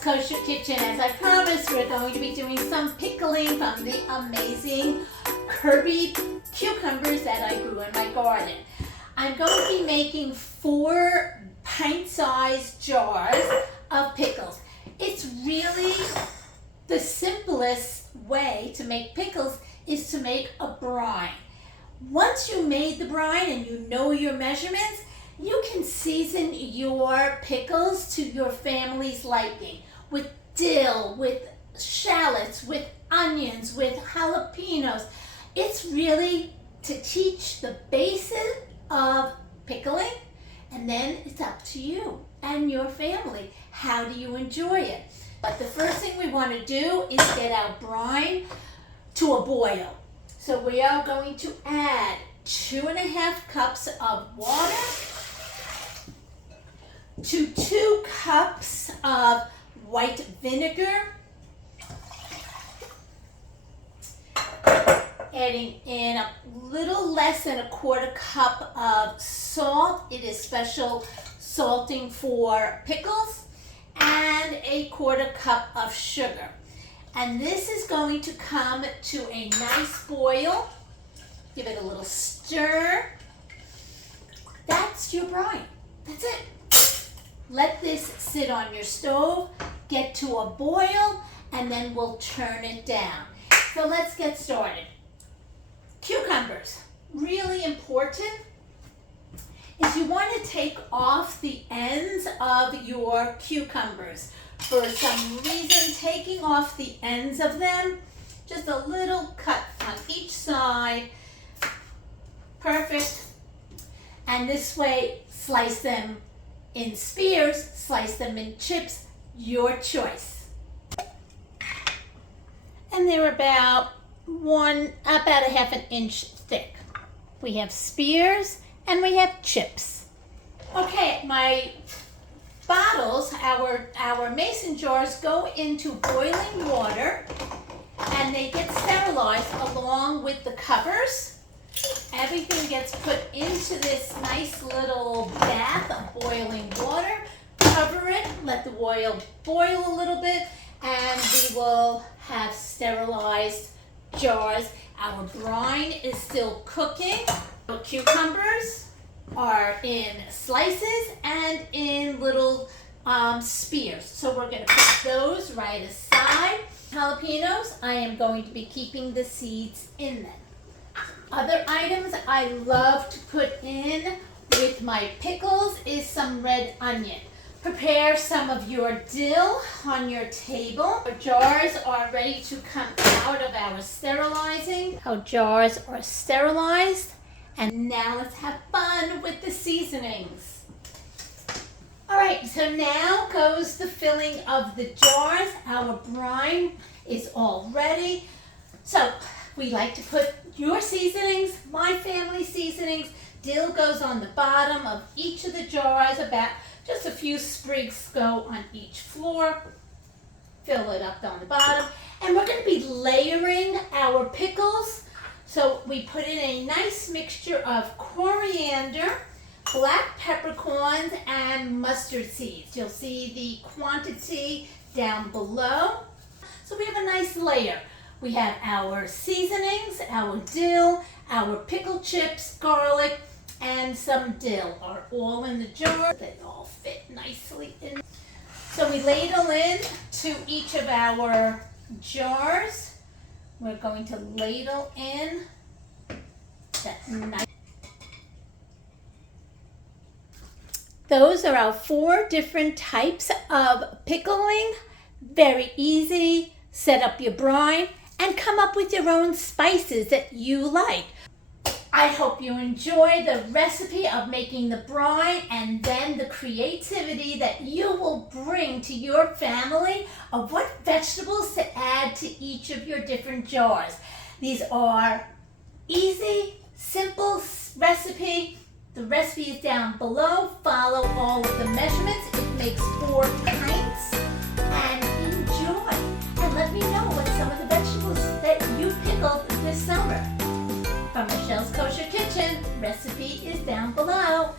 Kosher Kitchen. As I promised, we're going to be doing some pickling from the amazing Kirby cucumbers that I grew in my garden. I'm going to be making 4 pint-sized jars of pickles. It's really the simplest way to make pickles is to make a brine. Once you made the brine and you know your measurements, you can season your pickles to your family's liking with dill, with shallots, with onions, with jalapenos. It's really to teach the basics of pickling, and then it's up to you and your family. How do you enjoy it? But the first thing we want to do is get our brine to a boil. So we are going to add 2.5 cups of water to 2 cups of white vinegar, adding in a little less than 1/4 cup of salt. It is special salting for pickles, and 1/4 cup of sugar. And this is going to come to a nice boil. Give it a little stir. That's your brine. That's it. Let this sit on your stove, get to a boil, and then we'll turn it down. So let's get started. Cucumbers, really important, is you want to take off the ends of your cucumbers. For some reason, taking off the ends of them, just a little cut on each side, perfect. And this way, slice them in spears, slice them in chips, your choice. And they're about 1/2 an inch thick. We have spears and we have chips. Okay, my bottles, our mason jars go into boiling water and they get sterilized along with the covers. Everything gets put into this nice little bath of boiling water. Cover it, let the oil boil a little bit, and we will have sterilized jars. Our brine is still cooking. The cucumbers are in slices and in little spears. So we're going to put those right aside. Jalapenos, I am going to be keeping the seeds in them. Other items I love to put in with my pickles is some red onion. Prepare some of your dill on your table. Our jars are ready to come out of our sterilizing. Our jars are sterilized. And now let's have fun with the seasonings. All right, so now goes the filling of the jars. Our brine is all ready. So we like to put your seasonings, my family seasonings. Dill goes on the bottom of each of the jars. About just a few sprigs go on each floor. Fill it up on the bottom. And we're going to be layering our pickles. So we put in a nice mixture of coriander, black peppercorns, and mustard seeds. You'll see the quantity down below. So we have a nice layer. We have our seasonings, our dill, our pickle chips, garlic, and some dill are all in the jar. They all fit nicely in. So we ladle in to each of our jars. We're going to ladle in that nice. Those are our 4 different types of pickling. Very easy. Set up your brine and come up with your own spices that you like. I hope you enjoy the recipe of making the brine and then the creativity that you will bring to your family of what vegetables to add to each of your different jars. These are easy, simple recipe. The recipe is down below. Follow all of the measurements. It makes 4 pints, and enjoy. And let me know what some of the vegetables that you pickled this summer. From Michelle's Kosher Kitchen, recipe is down below.